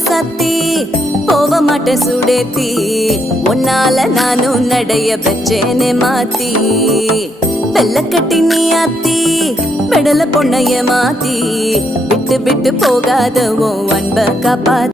ராசாத்தி போக மாட்டேன் சுடேத்தி உன்னால நானும் நடைய வச்சேனே மாத்தி வெள்ள கட்டி நீ ஆத்தி பெடல பொண்ணைய மாத்தி விட்டு விட்டு போகாத உன் அன்ப காப்பாத்தி